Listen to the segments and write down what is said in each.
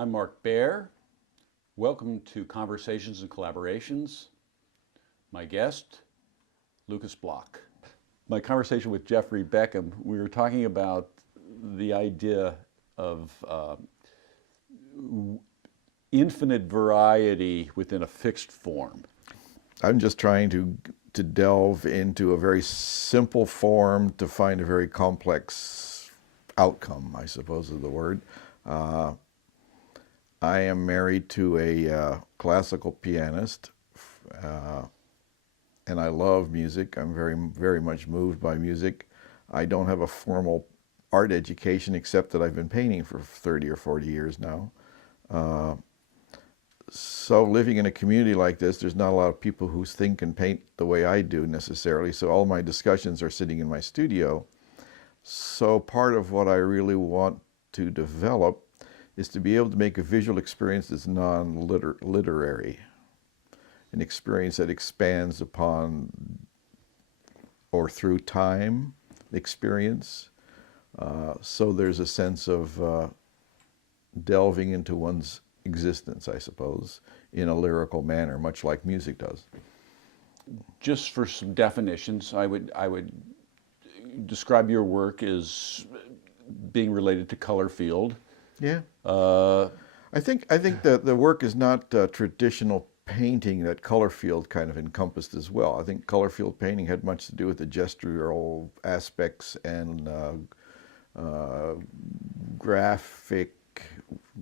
I'm Mark Baer. Welcome to Conversations and Collaborations. My guest, Lucas Blok. My conversation with Jeffrey Beckham, we were talking about the idea of infinite variety within a fixed form. I'm just trying to delve into a very simple form to find a very complex outcome, I suppose is the word. I am married to a classical pianist, and I love music. I'm very much moved by music. I don't have a formal art education except that I've been painting for 30 or 40 years now. So living in a community like this, there's not a lot of people who think and paint the way I do necessarily. So all my discussions are sitting in my studio. So part of what I really want to develop is to be able to make a visual experience that's non-literary, an experience that expands upon or through time experience. So there's a sense of delving into one's existence, I suppose, in a lyrical manner, much like music does. Just for some definitions, I would describe your work as being related to color field. Yeah. I think that the work is not traditional painting that color field kind of encompassed as well. I think color field painting had much to do with the gestural aspects and graphic,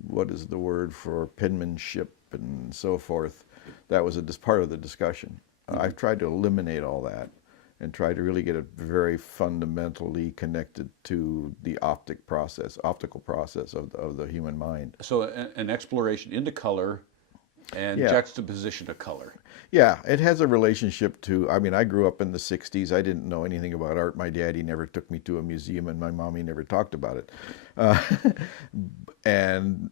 what is the word for penmanship and so forth. That was part of the discussion. I've tried to eliminate all that and try to really get it very fundamentally connected to the optical process of the human mind. So an exploration into color and juxtaposition of color. Yeah, it has a relationship to, I mean, I grew up in the 60s. I didn't know anything about art. My daddy never took me to a museum and my mommy never talked about it. And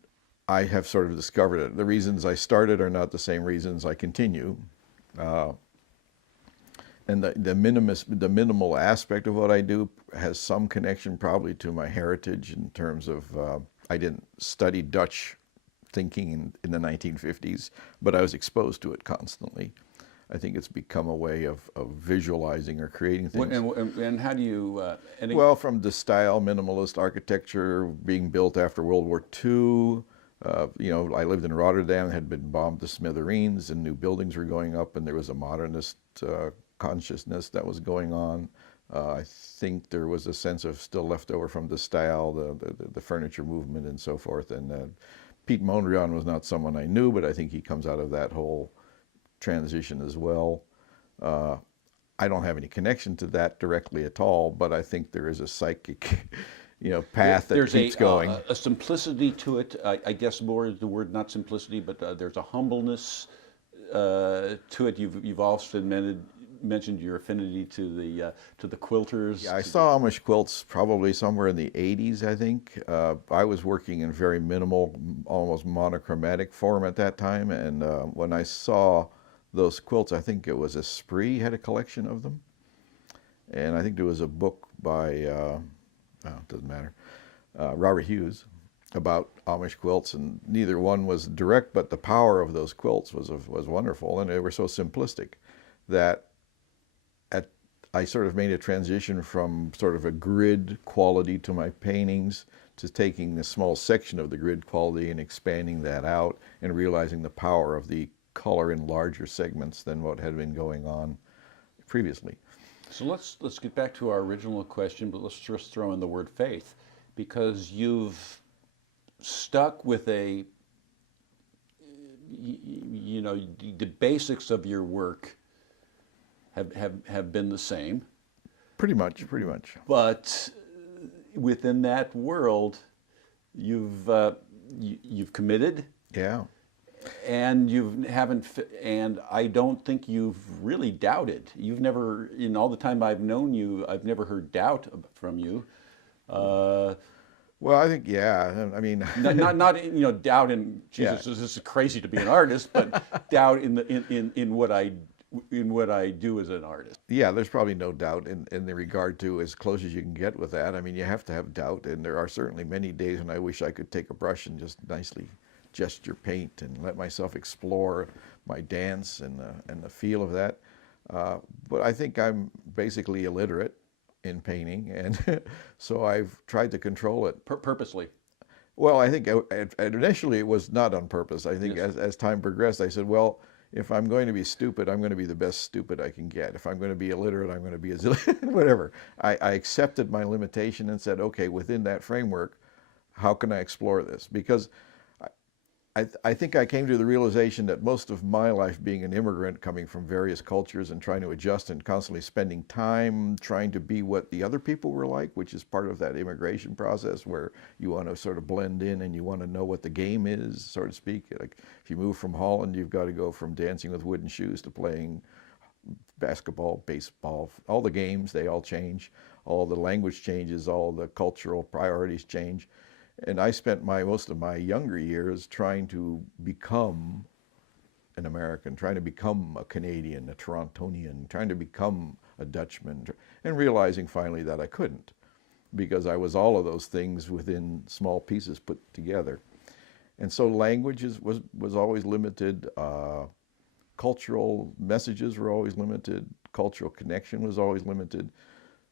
I have sort of discovered it. The reasons I started are not the same reasons I continue. And the minimal aspect of what I do has some connection probably to my heritage in terms of, I didn't study Dutch thinking in the 1950s, but I was exposed to it constantly. I think it's become a way of visualizing or creating things. And how do you... Well, from the style, minimalist architecture being built after World War II. You know, I lived in Rotterdam, had been bombed to smithereens, and new buildings were going up, and there was a modernist consciousness that was going on. I think there was a sense of still left over from the style, the furniture movement and so forth. And Pete Mondrian was not someone I knew, but I think he comes out of that whole transition as well. I don't have any connection to that directly at all, but I think there is a psychic, path that keeps going. A simplicity to it. I guess more is the word, not simplicity, but there's a humbleness to it. You've also mentioned your affinity to the quilters. Yeah, I saw Amish quilts probably somewhere in the 80s, I think. I was working in very minimal, almost monochromatic form at that time, and when I saw those quilts, I think it was Esprit had a collection of them, and I think there was a book by, it doesn't matter, Robert Hughes about Amish quilts, and neither one was direct, but the power of those quilts was wonderful, and they were so simplistic that I sort of made a transition from sort of a grid quality to my paintings to taking a small section of the grid quality and expanding that out and realizing the power of the color in larger segments than what had been going on previously. So let's get back to our original question, but let's just throw in the word faith, because you've stuck with the basics of your work have been the same. Pretty much. But within that world, you've committed. Yeah. And and I don't think you've really doubted. You've never, in all the time I've known you, I've never heard doubt from you. Well, I think, yeah. I mean, not doubt in Jesus. Yeah. This is crazy to be an artist, but doubt in what I do as an artist. Yeah, there's probably no doubt in the regard to as close as you can get with that. I mean, you have to have doubt, and there are certainly many days when I wish I could take a brush and just nicely gesture paint and let myself explore my dance and the feel of that. But I think I'm basically illiterate in painting, and so I've tried to control it. Purposely. Well, I think initially it was not on purpose. I think Yes. as time progressed, I said, well, if I'm going to be stupid, I'm going to be the best stupid I can get. If I'm going to be illiterate, I'm going to be as whatever. I accepted my limitation and said, okay, within that framework, how can I explore this? Because I think I came to the realization that most of my life being an immigrant, coming from various cultures and trying to adjust and constantly spending time trying to be what the other people were like, which is part of that immigration process where you want to sort of blend in and you want to know what the game is, so to speak. Like if you move from Holland, you've got to go from dancing with wooden shoes to playing basketball, baseball, all the games, they all change. All the language changes, all the cultural priorities change. And I spent most of my younger years trying to become an American, trying to become a Canadian, a Torontonian, trying to become a Dutchman, and realizing finally that I couldn't, because I was all of those things within small pieces put together. And so language was always limited, cultural messages were always limited, cultural connection was always limited.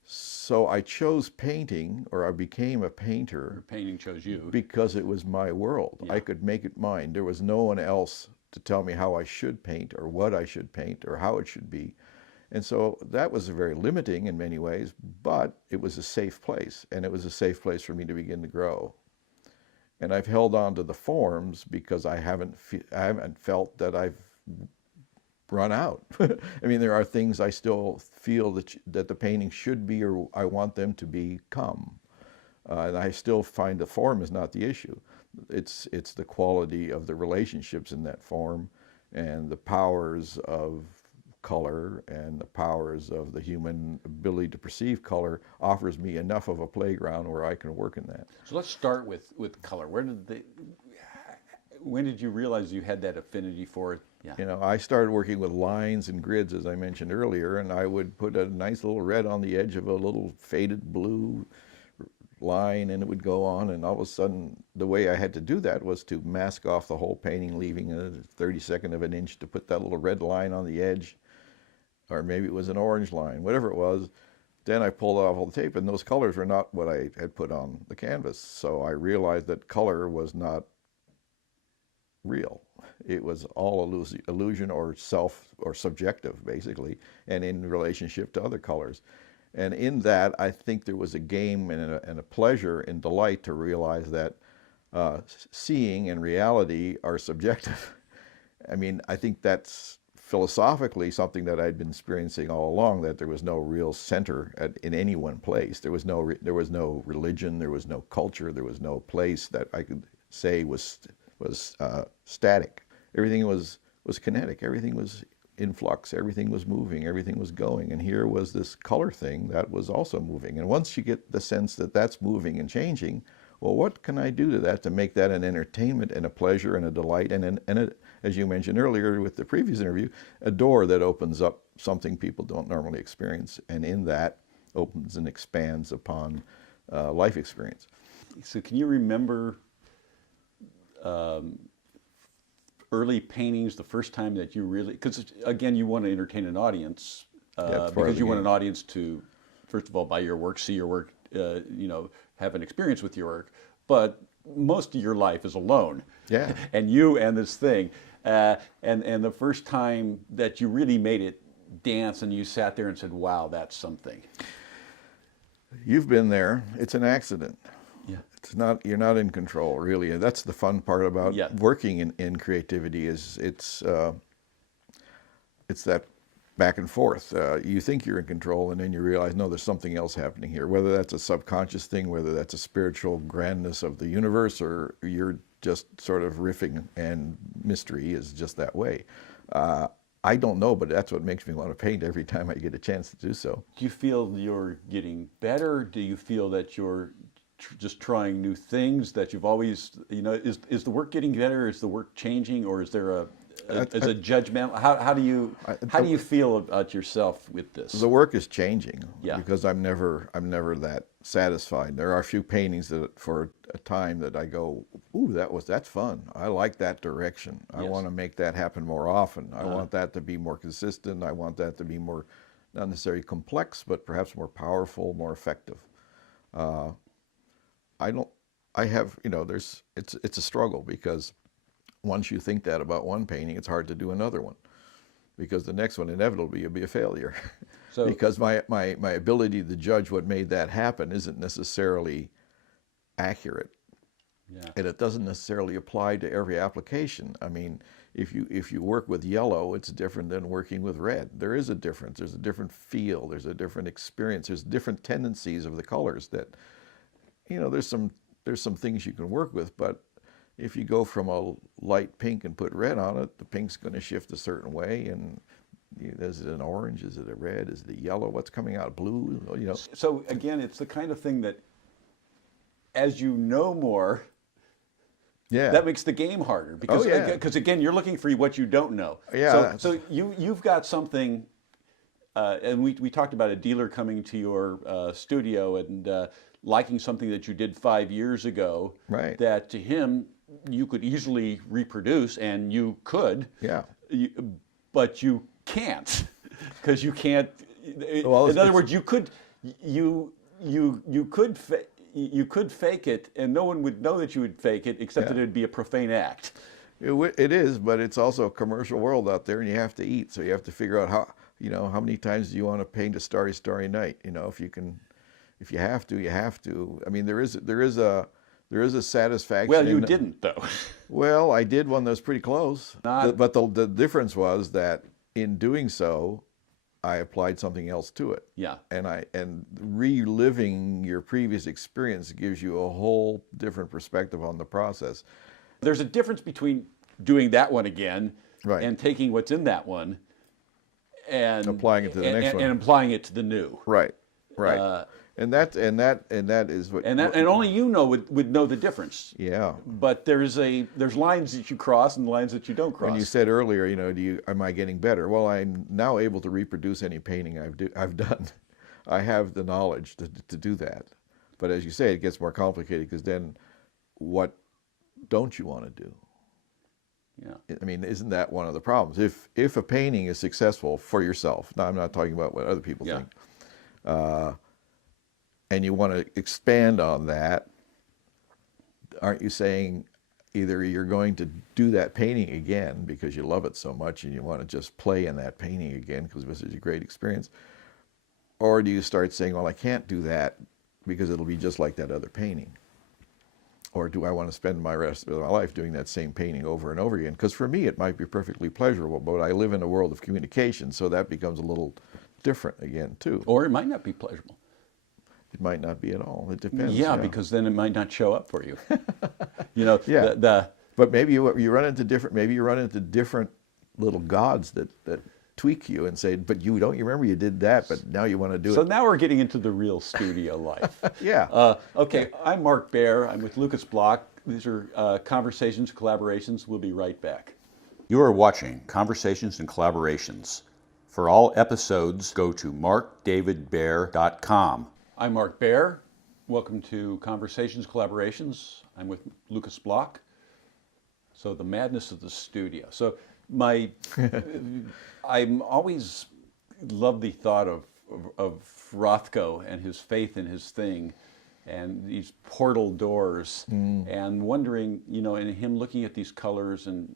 So I chose painting, or I became a painter. Your painting chose you. Because it was my world. Yeah. I could make it mine. There was no one else to tell me how I should paint or what I should paint or how it should be. And so that was very limiting in many ways, but it was a safe place, and it was a safe place for me to begin to grow. And I've held on to the forms because I haven't felt that I've run out. I mean, there are things I still feel that the painting should be, or I want them to become. And I still find the form is not the issue. It's the quality of the relationships in that form, and the powers of color and the powers of the human ability to perceive color offers me enough of a playground where I can work in that. So let's start with color. When did you realize you had that affinity for it? Yeah. You know, I started working with lines and grids, as I mentioned earlier, and I would put a nice little red on the edge of a little faded blue line, and it would go on, and all of a sudden the way I had to do that was to mask off the whole painting, leaving a 32nd of an inch to put that little red line on the edge, or maybe it was an orange line, whatever it was. Then I pulled off all the tape, and those colors were not what I had put on the canvas. So I realized that color was not real. It was all illusion or self or subjective, basically, and in relationship to other colors. And in that, I think there was a game and a pleasure and delight to realize that seeing and reality are subjective. I mean, I think that's philosophically something that I'd been experiencing all along, that there was no real center in any one place. There was no religion, there was no culture, there was no place that I could say was static. Everything was kinetic. Everything was in flux. Everything was moving. Everything was going. And here was this color thing that was also moving. And once you get the sense that that's moving and changing, well, what can I do to that to make that an entertainment and a pleasure and a delight and as you mentioned earlier with the previous interview, a door that opens up something people don't normally experience, and in that opens and expands upon life experience. So can you remember early paintings, the first time that you really, because again, you want to entertain an audience, because you want an audience to, first of all, buy your work, see your work, have an experience with your work, but most of your life is alone. Yeah. And you and this thing. And the first time that you really made it dance and you sat there and said, wow, that's something. You've been there. It's an accident. Yeah. It's not, you're not in control, really. And that's the fun part about working in creativity is it's that back and forth. You think you're in control, and then you realize, no, there's something else happening here. Whether that's a subconscious thing, whether that's a spiritual grandness of the universe, or you're just sort of riffing, and mystery is just that way. I don't know, but that's what makes me want to paint every time I get a chance to do so. Do you feel you're getting better? Do you feel that you're just trying new things, that you've always, is the work getting better? Is the work changing, or is there a judgment? How do you feel about yourself with this? The work is changing, Yeah. because I'm never that satisfied. There are a few paintings that for a time that I go, ooh, that's fun. I like that direction. I Yes. want to make that happen more often. I want that to be more consistent. I want that to be more, not necessarily complex, but perhaps more powerful, more effective. I don't, I have, it's a struggle because once you think that about one painting, it's hard to do another one because the next one inevitably will be a failure. So Because my ability to judge what made that happen isn't necessarily accurate. yeah. And it doesn't necessarily apply to every application. I mean, if you work with yellow, it's different than working with red. There is a difference. There's a different feel. There's a different experience. There's different tendencies of the colors that, there's some things you can work with, but if you go from a light pink and put red on it, the pink's going to shift a certain way. And is it an orange? Is it a red? Is it a yellow? What's coming out? Blue? So again, it's the kind of thing that, as you know more, Yeah. that makes the game harder because again, you're looking for what you don't know. Yeah. So you've got something, and we talked about a dealer coming to your studio and liking something that you did 5 years ago. Right. That to him you could easily reproduce, and you could. Yeah. But you can't because you can't. Well, in other words, you could fake it, and no one would know that you would fake it, except that it would be a profane act. It is, but it's also a commercial world out there, and you have to eat. So you have to figure out how many times do you want to paint a starry, starry night? If you have to, you have to. I mean, there is a satisfaction. Well, you didn't though. Well, I did one that was pretty close. Not- But the difference was that in doing so, I applied something else to it. Yeah. And reliving your previous experience gives you a whole different perspective on the process. There's a difference between doing that one again Right. and taking what's in that one and Applying it to the next one. and applying it to the new. Right. And that is what. And only you would know the difference. Yeah. But there's lines that you cross and lines that you don't cross. When you said earlier, am I getting better? Well, I'm now able to reproduce any painting I've done. I have the knowledge to do that. But as you say, it gets more complicated because then, what don't you want to do? Yeah. I mean, isn't that one of the problems? If a painting is successful for yourself, now I'm not talking about what other people Yeah. think, and you want to expand on that, aren't you saying either you're going to do that painting again because you love it so much and you want to just play in that painting again because this is a great experience, or do you start saying, well, I can't do that because it'll be just like that other painting? Or do I want to spend my rest of my life doing that same painting over and over again? Because for me, it might be perfectly pleasurable, but I live in a world of communication, so that becomes a little different again, too. Or it might not be pleasurable. It might not be at all. It depends. Yeah, because then it might not show up for you. Yeah. But maybe you run into different little gods that tweak you and say, but you remember you did that, but now you want to do So it. now we're getting into the real studio life. Yeah. Okay, I'm Mark Baer. I'm with Lucas Blok. These are Conversations, Collaborations. We'll be right back. You are watching Conversations and Collaborations. For all episodes, go to markdavidbaer.com. I'm Mark Baer. Welcome to Conversations, Collaborations. I'm with Lucas Blok. So the madness of the studio. So I'm always loved the thought of Rothko and his faith in his thing and these portal doors and wondering, in him looking at these colors and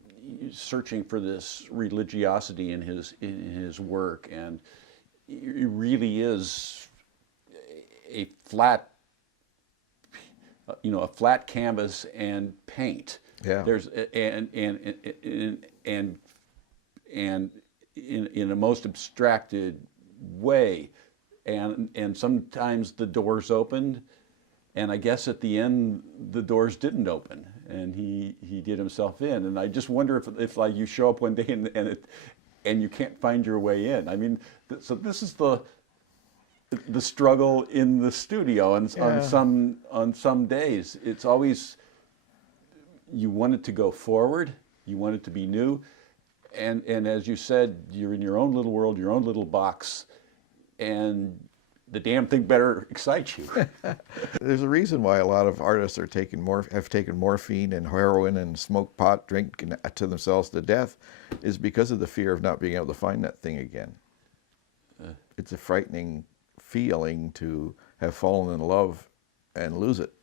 searching for this religiosity in his work, and it really is a flat canvas and paint. Yeah. There's and in a most abstracted way, and sometimes the doors opened, and I guess at the end the doors didn't open, and he did himself in, and I just wonder if like you show up one day and you can't find your way in. I mean, so this is the struggle in the studio, and on some days it's always you want it to go forward, you want it to be new. And as you said, you're in your own little world, your own little box, and the damn thing better excite you. There's a reason why a lot of artists are have taken morphine and heroin and smoke pot, drink to themselves to death, is because of the fear of not being able to find that thing again. It's a frightening feeling to have fallen in love and lose it.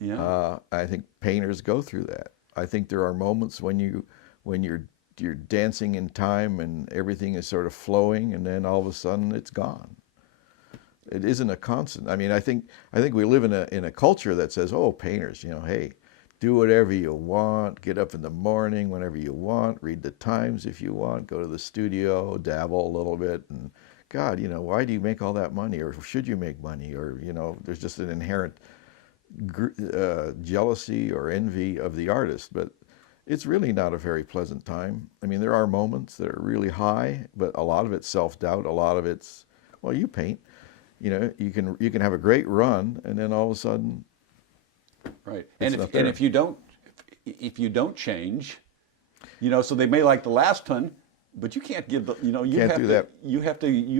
Yeah. I think painters go through that. I think there are moments when you're dancing in time and everything is sort of flowing, and then all of a sudden it's gone. It isn't a constant. I mean, I think we live in a culture that says, oh, painters, hey, do whatever you want, get up in the morning whenever you want, read the Times if you want, go to the studio, dabble a little bit, and God, why do you make all that money, or should you make money, or there's just an inherent jealousy or envy of the artist. But it's really not a very pleasant time. I mean, there are moments that are really high, but a lot of it's self-doubt. A lot of it's, well, you paint, you can have a great run, and then all of a sudden, right. And if you don't change, so they may like the last one, but you can't give the, you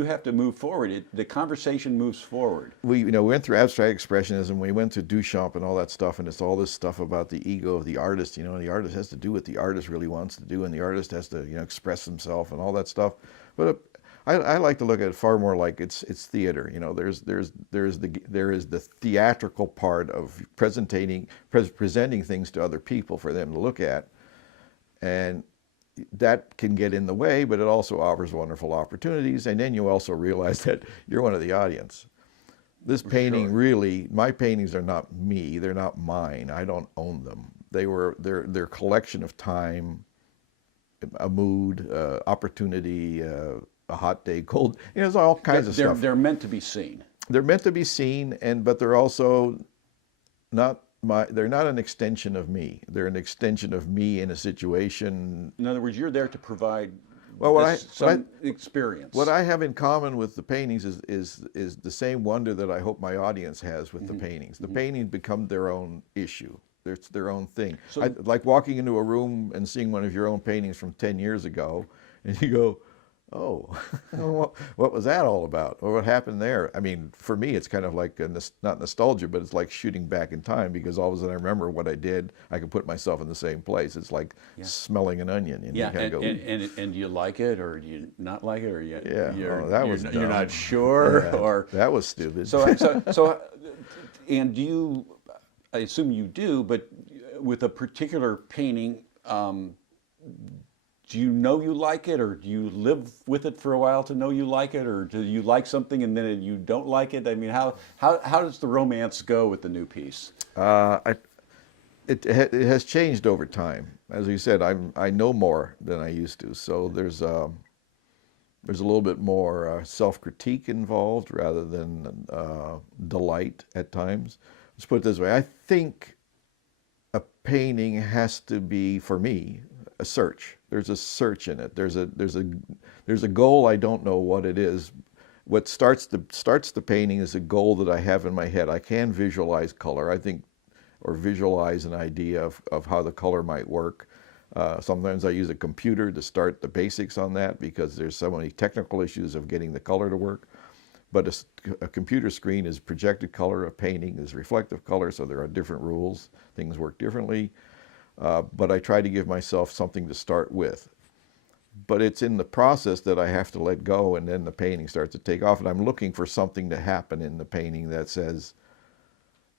have to move forward. The conversation moves forward. We went through abstract expressionism. We went through Duchamp and all that stuff, and it's all this stuff about the ego of the artist. The artist has to do what the artist really wants to do, and the artist has to express himself and all that stuff. But I like to look at it far more like it's theater. There is the theatrical part of presenting things to other people for them to look at, and that can get in the way, but it also offers wonderful opportunities. And then you also realize that you're one of the audience. This painting, really, my paintings are not me. They're not mine. I don't own them. They're collection of time, a mood, opportunity, a hot day, cold. There's all kinds of stuff. They're meant to be seen. They're meant to be seen, but they're also not. They're not an extension of me. They're an extension of me in a situation. In other words, you're there to provide experience. What I have in common with the paintings is the same wonder that I hope my audience has with the paintings. The paintings become their own issue. It's their own thing. So, like walking into a room and seeing one of your own paintings from 10 years ago, and you go, oh, what was that all about? Or what happened there? I mean, for me, it's kind of like, not nostalgia, but it's like shooting back in time, because all of a sudden I remember what I did. I can put myself in the same place. It's like smelling an onion. And yeah, you kind of go, and do you like it, or do you not like it, or you're not sure? Yeah, or that was stupid. So, and do you, I assume you do, but with a particular painting, do you know you like it, or do you live with it for a while to know you like it, or do you like something and then you don't like it? I mean, how does the romance go with the new piece? It has changed over time. As you said, I know more than I used to, so there's a little bit more self-critique involved rather than delight at times. Let's put it this way: I think a painting has to be, for me, a search. There's a search in it. There's a goal. I don't know what it is. What starts the painting is a goal that I have in my head. I can visualize color, I think, or visualize an idea of how the color might work. Sometimes I use a computer to start the basics on that, because there's so many technical issues of getting the color to work. But a computer screen is projected color, a painting is reflective color, so there are different rules. Things work differently. But I try to give myself something to start with. But it's in the process that I have to let go, and then the painting starts to take off, and I'm looking for something to happen in the painting that says,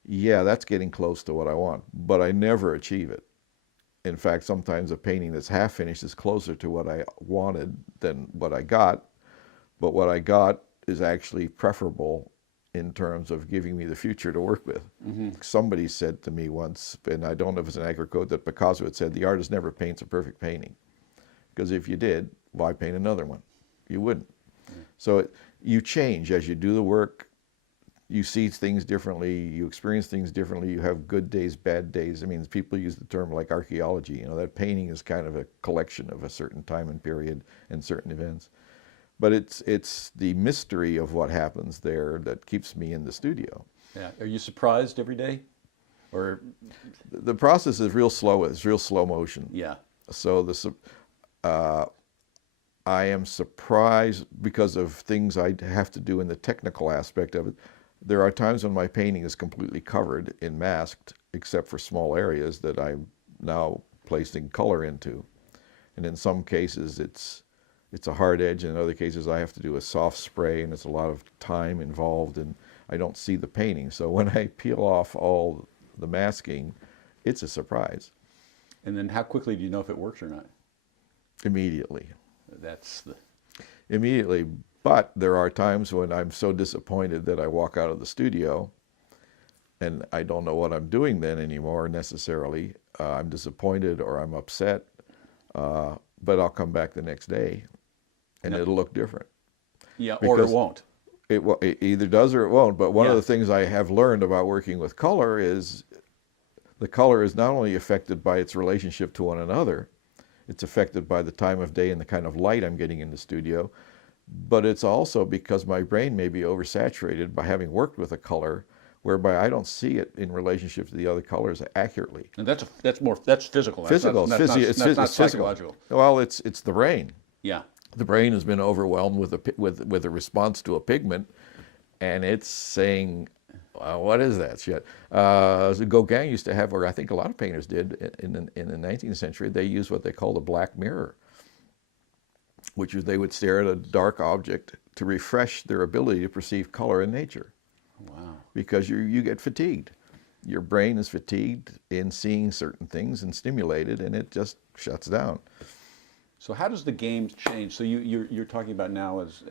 yeah, that's getting close to what I want, but I never achieve it. In fact, sometimes a painting that's half finished is closer to what I wanted than what I got, but what I got is actually preferable in terms of giving me the future to work with. Mm-hmm. Somebody said to me once, and I don't know if it's an accurate quote, that Picasso had said, the artist never paints a perfect painting. Because if you did, why paint another one? You wouldn't. Mm-hmm. So you change as you do the work. You see things differently. You experience things differently. You have good days, bad days. I mean, people use the term like archaeology. That painting is kind of a collection of a certain time and period and certain events. But it's the mystery of what happens there that keeps me in the studio. Yeah. Are you surprised every day, or the process is real slow? It's real slow motion. Yeah. So I am surprised because of things I have to do in the technical aspect of it. There are times when my painting is completely covered in masked, except for small areas that I'm now placing color into. And in some cases it's a hard edge, and in other cases I have to do a soft spray, and it's a lot of time involved, and I don't see the painting. So when I peel off all the masking, it's a surprise. And then how quickly do you know if it works or not? Immediately. That's the... Immediately. But there are times when I'm so disappointed that I walk out of the studio and I don't know what I'm doing then anymore necessarily. I'm disappointed or I'm upset, but I'll come back the next day and it'll look different. Yeah, or it won't. It either does or it won't. But one Yeah. of the things I have learned about working with color is the color is not only affected by its relationship to one another, it's affected by the time of day and the kind of light I'm getting in the studio, but it's also because my brain may be oversaturated by having worked with a color whereby I don't see it in relationship to the other colors accurately. And that's physical. That's Physical. not, It's that's not physical. psychological. Well, it's the brain. Yeah. The brain has been overwhelmed with a response to a pigment, and it's saying, well, what is that shit? Gauguin used to have, or I think a lot of painters did in the 19th century, they used what they called a black mirror, which is they would stare at a dark object to refresh their ability to perceive color in nature. Wow. Because you get fatigued. Your brain is fatigued in seeing certain things and stimulated, and it just shuts down. So how does the game change? So you're talking about now as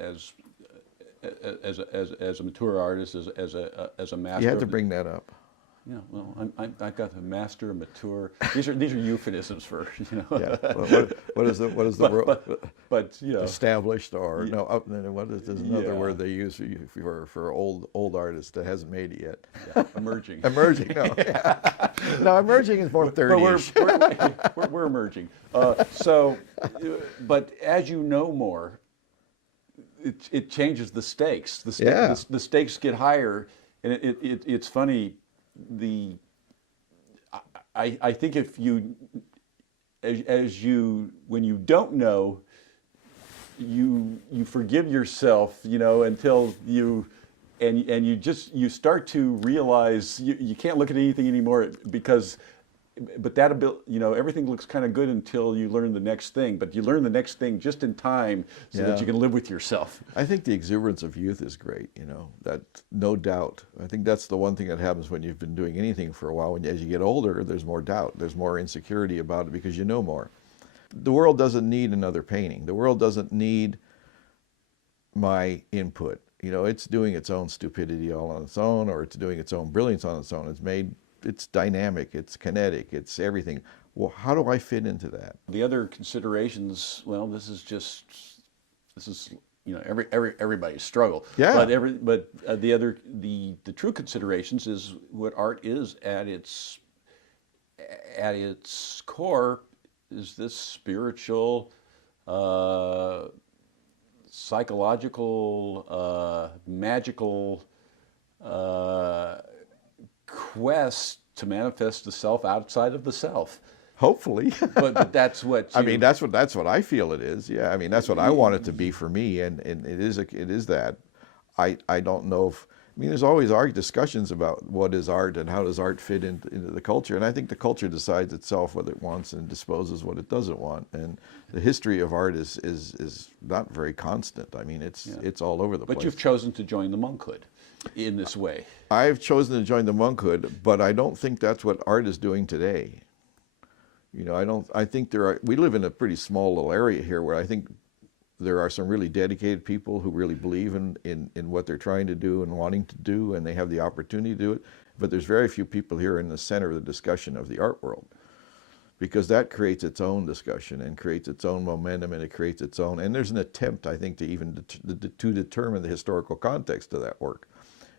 a mature artist, as a master. You had to bring that up. Yeah, well, I've got the master, mature. These are eufemisms for, you know. Yeah. What is the but you know, established or Yeah. no? What is there's another Yeah. word they use for old artists that hasn't made it yet? yeah, emerging. Emerging. No. No, emerging is more But 30-ish. we're emerging. But as you know more, it changes the stakes. The stakes get higher, and it's funny. I think if you, when you don't know, you forgive yourself, you know, until you, and you start to realize you can't look at anything anymore because, but that ability, you know, everything looks kind of good until you learn the next thing, but you learn the next thing just in time so that Yeah. you can live with yourself. I think the exuberance of youth is great, you know, that no doubt. I think that's the one thing that happens when you've been doing anything for a while. As you get older, there's more doubt, there's more insecurity about it because you know more. The world doesn't need another painting. The world doesn't need my input. You know, it's doing its own stupidity all on its own, or it's doing its own brilliance on its own. It's dynamic, it's kinetic, it's everything. Well, how do I fit into that? The other considerations, well, this is you know, everybody's struggle. Yeah. But the true considerations is what art is at its core is this spiritual, psychological, magical quest to manifest the self outside of the self. Hopefully. But that's what I mean, that's what I feel it is. Yeah, I mean, that's what I want it to be for me, and it is that. I don't know if, I mean, there's always discussions about what is art and how does art fit into the culture, and I think the culture decides itself what it wants and disposes what it doesn't want, and the history of art is not very constant. I mean, it's all over the place. But you've chosen to join the monkhood in this way. I've chosen to join the monkhood, but I don't think that's what art is doing today. You know, I think we live in a pretty small little area here where I think there are some really dedicated people who really believe in what they're trying to do and wanting to do, and they have the opportunity to do it. But there's very few people here in the center of the discussion of the art world, because that creates its own discussion and creates its own momentum, and it creates its own, and there's an attempt, I think, to even to determine the historical context of that work.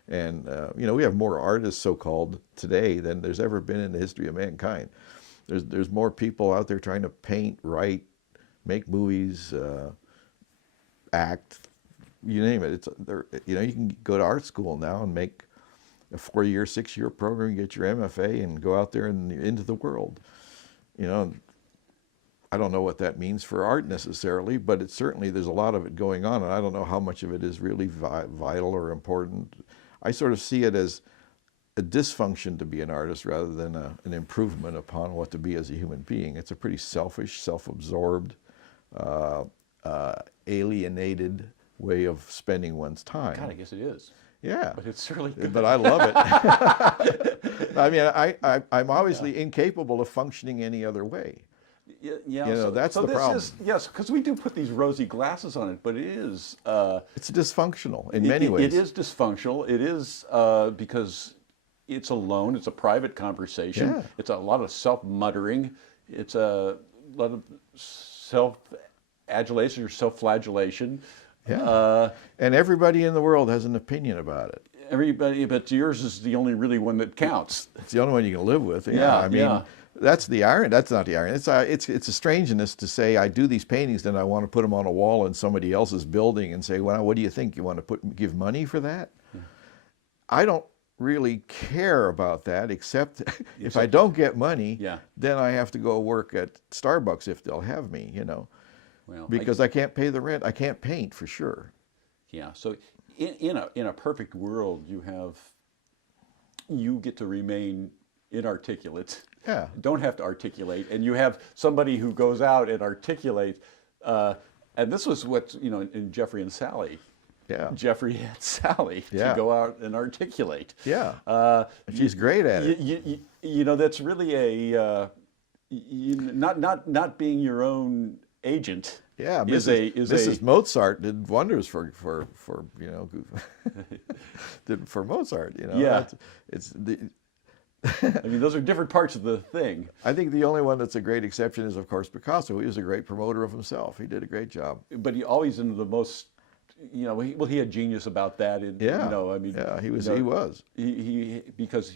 And, you know, we have more artists, so-called, today than there's ever been in the history of mankind. There's more people out there trying to paint, write, make movies, act, you name it. You know, you can go to art school now and make a 4-year, 6-year program, get your MFA, and go out there and into the world. You know, I don't know what that means for art necessarily, but it's certainly, there's a lot of it going on, and I don't know how much of it is really vital or important. I sort of see it as a dysfunction to be an artist rather than an improvement upon what to be as a human being. It's a pretty selfish, self-absorbed, alienated way of spending one's time. God, I guess it is. Yeah. But it's certainly good. But I love it. I mean, I'm obviously incapable of functioning any other way. Yeah, You know, that's the problem. Yes, because we do put these rosy glasses on it, but it is... It's dysfunctional in many ways. It is dysfunctional. It is because it's alone. It's a private conversation. Yeah. It's a lot of self-muttering. It's a lot of self-adulation or self-flagellation. Yeah. And everybody in the world has an opinion about it. Everybody, but yours is the only really one that counts. It's the only one you can live with. Yeah, I mean, yeah. that's the irony. That's not the irony. It's a strangeness to say I do these paintings and I want to put them on a wall in somebody else's building and say, well, what do you think? You want to give money for that? Yeah. I don't really care about that, except if I don't get money, then I have to go work at Starbucks if they'll have me, you know. Well, because I can't pay the rent. I can't paint for sure. Yeah. So in a perfect world, you get to remain inarticulate. Yeah. Don't have to articulate, and you have somebody who goes out and articulates. And this was what in Jeffrey and Sally. Yeah. Jeffrey had Sally to go out and articulate. Yeah. She's great at it. You know, that's really a not being your own agent. Yeah, Mrs. Mozart did wonders for did for Mozart. You know. Yeah. It's the. I mean, those are different parts of the thing. I think the only one that's a great exception is, of course, Picasso. He was a great promoter of himself. He did a great job. But he always in the most, he had genius about that. He was. Because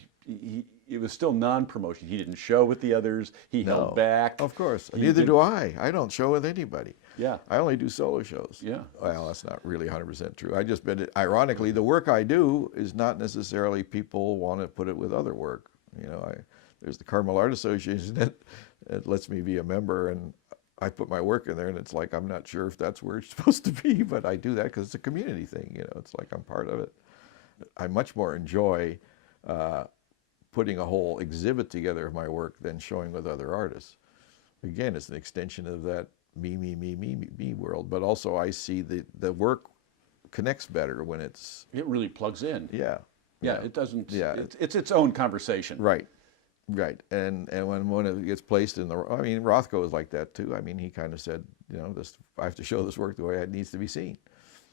it was still non-promotion. He didn't show with the others. He held back. Of course. Neither do I. I don't show with anybody. Yeah. I only do solo shows. Yeah. Well, that's not really 100% true. Ironically, the work I do is not necessarily people want to put it with other work. There's the Carmel Art Association that lets me be a member, and I put my work in there, and it's like, I'm not sure if that's where it's supposed to be, but I do that because it's a community thing. It's like I'm part of it. I much more enjoy putting a whole exhibit together of my work than showing with other artists. Again, it's an extension of that me world, but also I see the work connects better when it really plugs in. Yeah. Yeah, it doesn't. Yeah, it's its own conversation. Right. And when it gets placed in Rothko is like that too. I mean, he kind of said, I have to show this work the way it needs to be seen.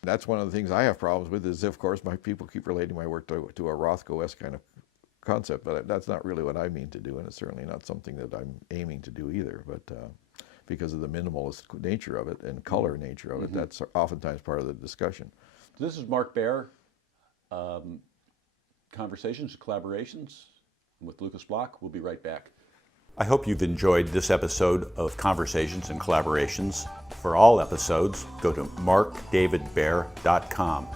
That's one of the things I have problems with is, of course, my people keep relating my work to a Rothko-esque kind of concept, but that's not really what I mean to do, and it's certainly not something that I'm aiming to do either. But because of the minimalist nature of it and color nature of it, that's oftentimes part of the discussion. This is Mark Baer, Conversations and Collaborations with Lucas Blok. We'll be right back. I hope you've enjoyed this episode of Conversations and Collaborations. For all episodes, go to markdavidbaer.com.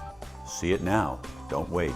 See it now. Don't wait.